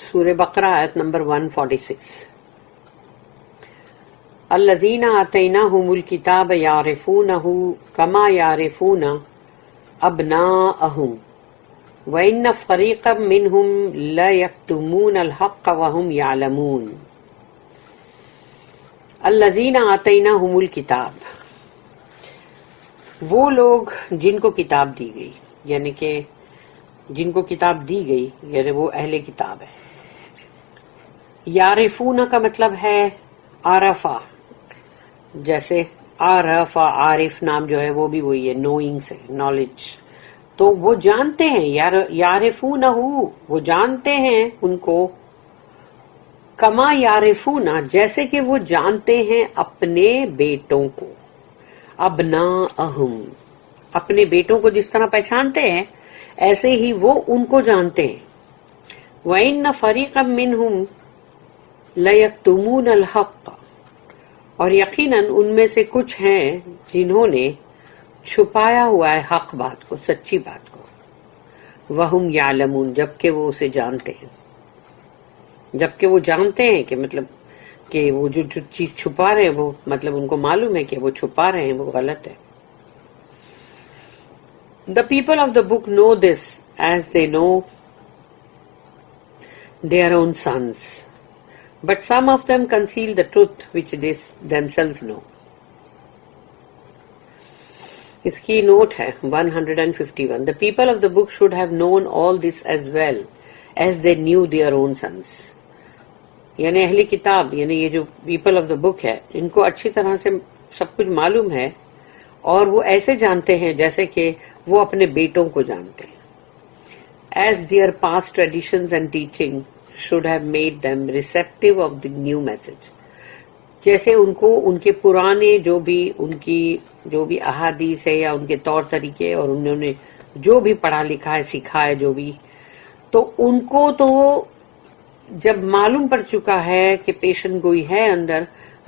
سورہ بقرہ آیت نمبر 146. الذین آتیناہم الکتاب یعرفونہ کما یعرفون ابناءہم وَإِنَّ فَرِيقًا مِّنْهُمْ لَيَكْتُمُونَ الْحَقَّ وَهُمْ يَعْلَمُونَ. الذین آتیناہم الکتاب، وہ لوگ جن کو کتاب دی گئی، یعنی کہ جن کو کتاب دی گئی یعنی وہ اہل کتاب ہے. یعرفون کا مطلب ہے عرفہ، جیسے عرفہ، عارف نام جو ہے وہ بھی وہی ہے، نوئنگ سے، نالج. تو وہ جانتے ہیں، یعرفونہ، وہ جانتے ہیں ان کو، کما یعرفون، جیسے کہ وہ جانتے ہیں اپنے بیٹوں کو، ابناءہم، اپنے بیٹوں کو جس طرح پہچانتے ہیں ایسے ہی وہ ان کو جانتے ہیں. وَإِنَّ فَرِيقًا مِّنْهُمْ لَيَكْتُمُونَ الْحَقَّ، اور یقیناً ان میں سے کچھ ہیں جنہوں نے چھپایا ہوا ہے حق بات کو، سچی بات کو. وَهُمْ يَعْلَمُونَ، جبکہ وہ اسے جانتے ہیں، جبکہ وہ جانتے ہیں کہ مطلب کہ وہ جو چیز چھپا رہے ہیں وہ مطلب ان کو معلوم ہے کہ وہ چھپا رہے ہیں وہ غلط ہے. The people of the book know this as they know their own sons, but some of them conceal the truth which they themselves know. اس کی نوٹ ہے 151. The people of the book should have known all this as well as they knew their own sons. یعنی اہلی کتاب، یعنی یہ جو people of the بک ہے، ان کو اچھی طرح سے سب کچھ معلوم ہے اور وہ ایسے جانتے ہیں جیسے کہ وہ اپنے بیٹوں کو جانتے ہیں. As their past traditions and teaching should have made them receptive of the new message. جیسے ان کو ان کے پرانے جو بھی احادیث ہے یا ان کے طور طریقے اور انہوں نے جو بھی پڑھا لکھا ہے، سیکھا ہے جو بھی، تو ان کو تو جب معلوم پڑ چکا ہے کہ پیشن گوئی ہے اندر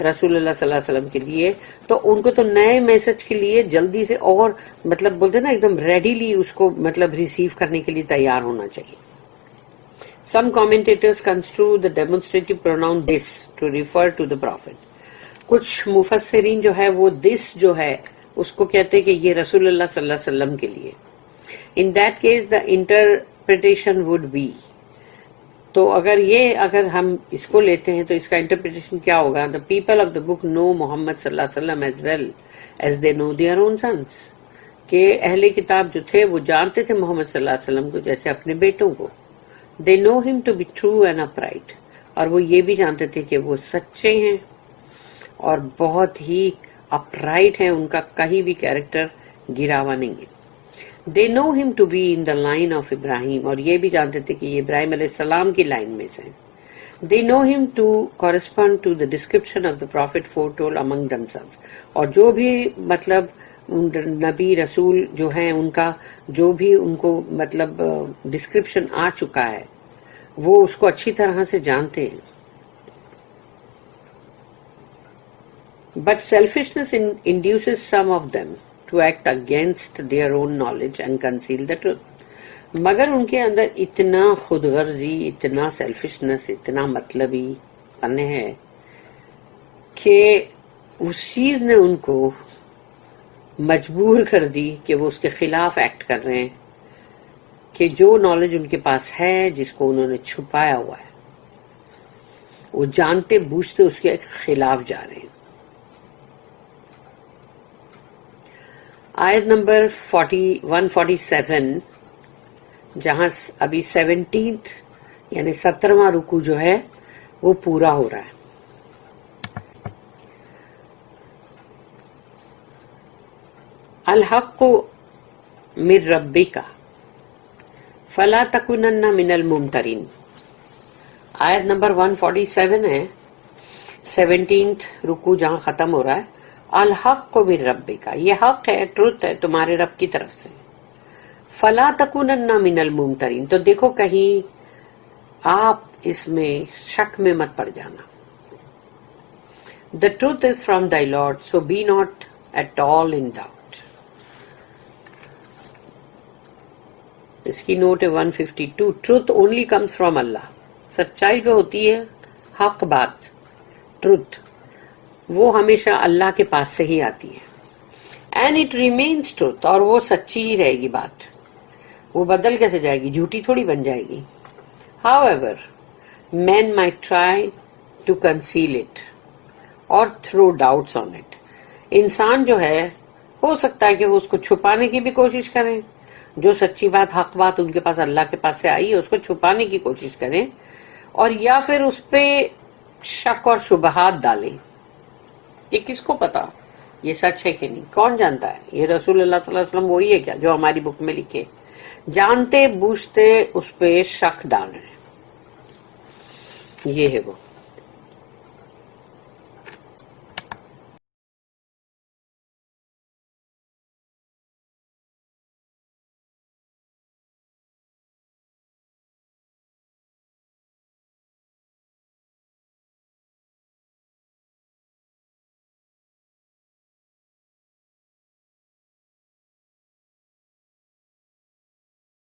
رسول اللہ صلی اللہ علیہ وسلم کے لیے، تو ان کو تو نئے میسج کے لیے جلدی سے اور مطلب بولتے نا ایک دم ریڈیلی اس کو مطلب ریسیو کرنے کے لیے تیار ہونا چاہیے. Some commentators construe the demonstrative pronoun this to refer to the prophet. کچھ مفسرین جو ہے وہ this جو ہے اس کو کہتے کہ یہ رسول اللہ صلی اللہ علیہ وسلم کے لیے. In that case the interpretation would be، تو اگر ہم اس کو لیتے ہیں تو اس کا انٹرپریٹیشن کیا ہوگا؟ The people of the book know محمد صلی اللہ علیہ وسلم as well as they know their own sons. کہ اہل کتاب جو تھے وہ جانتے تھے محمد صلی اللہ علیہ وسلم کو جیسے اپنے بیٹوں کو. They know him to be true and upright. اور وہ یہ بھی جانتے تھے کہ وہ سچے ہیں اور بہت ہی upright ہیں، ان کا کہیں بھی کیریکٹر گرا ہوا نہیں ہے. They know him to be in the line of Ibrahim، اور یہ بھی جانتے تھے کہ یہ ابراہیم علیہ السلام کی لائن میں سے ہیں. They know him to correspond to the description of the prophet foretold among themselves. اور جو بھی مطلب نبی رسول جو ہیں ان کا جو بھی ان کو مطلب ڈسکرپشن آ چکا ہے وہ اس کو اچھی طرح سے جانتے ہیں. But selfishness induces some of them to act against their own knowledge and conceal the truth. مگر ان کے اندر اتنا خود غرضی، اتنا سیلفشنس، اتنا مطلبی پن ہے کہ اس چیز نے ان کو مجبور کر دی کہ وہ اس کے خلاف ایکٹ کر رہے ہیں، کہ جو نالج ان کے پاس ہے جس کو انہوں نے چھپایا ہوا ہے وہ جانتے بوجھتے اس کے خلاف جا رہے ہیں. آیت نمبر 147 جہاں ابھی 17 یعنی 17واں رکوع جو ہے وہ پورا ہو رہا ہے. الحق من ربک فلا تکونن من الممترین. آیت نمبر 147 ہے، 17 رکوع جہاں ختم ہو رہا ہے. الحق من ربک، یہ حق ہے، ٹروتھ ہے تمہارے رب کی طرف سے. فلا تکونن من الممترین، تو دیکھو کہیں آپ اس میں شک میں مت پڑ جانا. The truth is from thy Lord, so be not at all in doubt. اس کی نوٹ ہے 152. Truth only comes from Allah, سچائی جو ہوتی ہے، حق بات، ٹروتھ، وہ ہمیشہ اللہ کے پاس سے ہی آتی ہے. اینڈ اٹ ریمینس ٹروتھ، اور وہ سچی ہی رہے گی بات، وہ بدل کیسے جائے گی، جھوٹی تھوڑی بن جائے گی. However man might try to conceal it or throw doubts on it. انسان جو ہے ہو سکتا ہے کہ وہ اس کو چھپانے کی بھی کوشش کریں، جو سچی بات، حق بات ان کے پاس اللہ کے پاس سے آئی ہے اس کو چھپانے کی کوشش کریں، اور یا پھر اس پہ شک اور شبہات ڈالیں. یہ کس کو پتا یہ سچ ہے کہ نہیں؟ کون جانتا ہے؟ یہ رسول اللہ صلی اللہ علیہ وسلم وہی ہے کیا جو ہماری بک میں لکھے؟ جانتے بوجھتے اس پہ شک ڈال رہے ہیں. یہ ہے وہ.